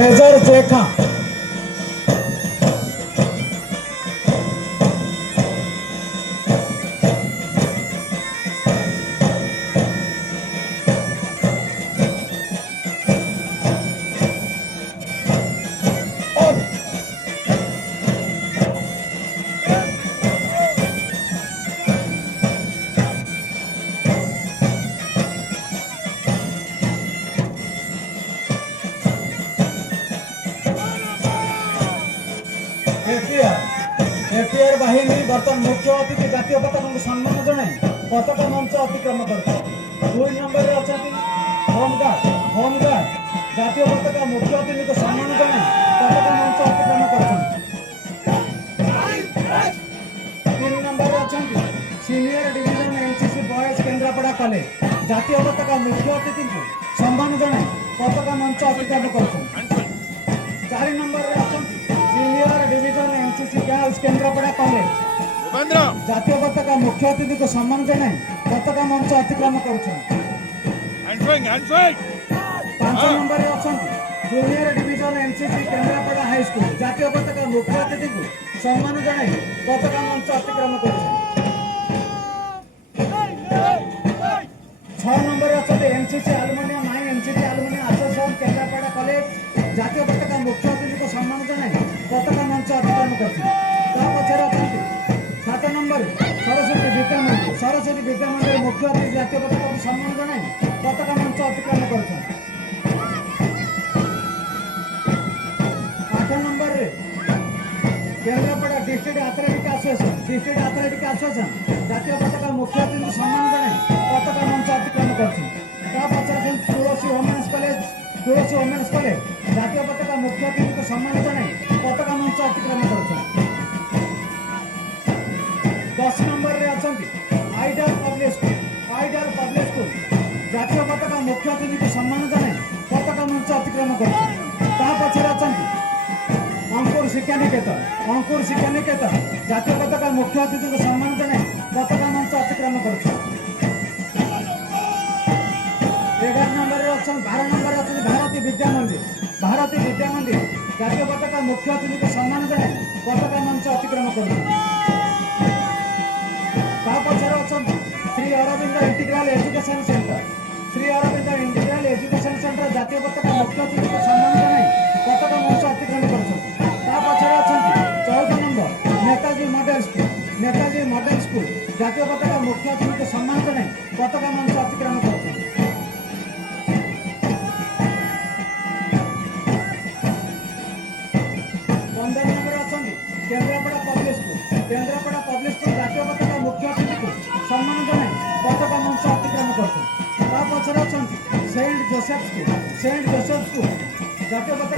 major जेखा APR बाहिनी बर्तमान मुख्य अतिथि जातीय पताका सम्मान जनाई पताका मंच अतिक्रम करते 2 नंबर रे अछंती होमगार्ड जातीय पताका मुख्य अतिथि को सम्मान जनाई पताका मंच अतिक्रम करते 3 नंबर रे अछंती senior division NCC boys Kendrapara college जातीय पताका मुख्य अतिथि को सम्मान जनाई पताका मंच अतिक्रम करते 4 नंबर रे अछंती senior division NCC girls Kendrapara college जातीय पताका मुख्य अतिथि को सम्मान जनाई पताका मंच अतिक्रम कर 5 number junior division NCC Kendrapara high school जातीय पताका मुख्य अतिथि को सम्मान जनाई पताका मंच अतिक्रम कर 6 नंबर एनसीसी आलुमिनियम माई NCC alumni association Kendrapara college जातीय पताका मुख्य अतिथि को सम्मान जनाई पताका मंच अतिक्रम कर 7 नंबर सरस्वती विद्या मंदिर मुख्य अतिथि जातीय पताका को सम्मान जनाई पताका मंच अतिक्रम कर 8 number Kendrapara district athletic association जातीय पताका मुख्य अतिथि को सम्मान जनाई पताका मंच अतिक्रम कर तुलसी वोमेन्स कॉलेज जातीय पताका मुख्य अतिथि को सम्मान जनाई पताका मंच अतिक्रम कर 10 नंबर रे अछंती आइडल पब्लिक स्कूल जातीय पताका मुख्य अतिथि को सम्मान जनाई पताका मंच अतिक्रम कर पछरे अछंती अंकुर शिक्षा निकेतन जातीय पताका मुख्य अतिथि को सम्मान जनाई पताका मंच अतिक्रम कर 11 नंबर रे 12 नंबर रे भारती विद्या मंदिर जातीय पताका मुख्य अतिथि को सम्मान जनाई पताका मंच अतिक्रम कर Shri Aurobindo integral education centre जातीय पताका मुख्य अतिथि को सम्मान जनाई पताका मंच अतिक्रम कर 14 नंबर नेताजी मॉडल स्कूल जातीय पताका मुख्य अतिथि को सम्मान जनाई पताका मंच अतिक्रम कर 15 नंबर केंद्रापड़ा पब्लिक स्कूल जातीय पताका मुख्य अतिथि को सम्मान जनाई पताका मंच अतिक्रम कर सेंट जोसेफ स्कूल जातीय पताका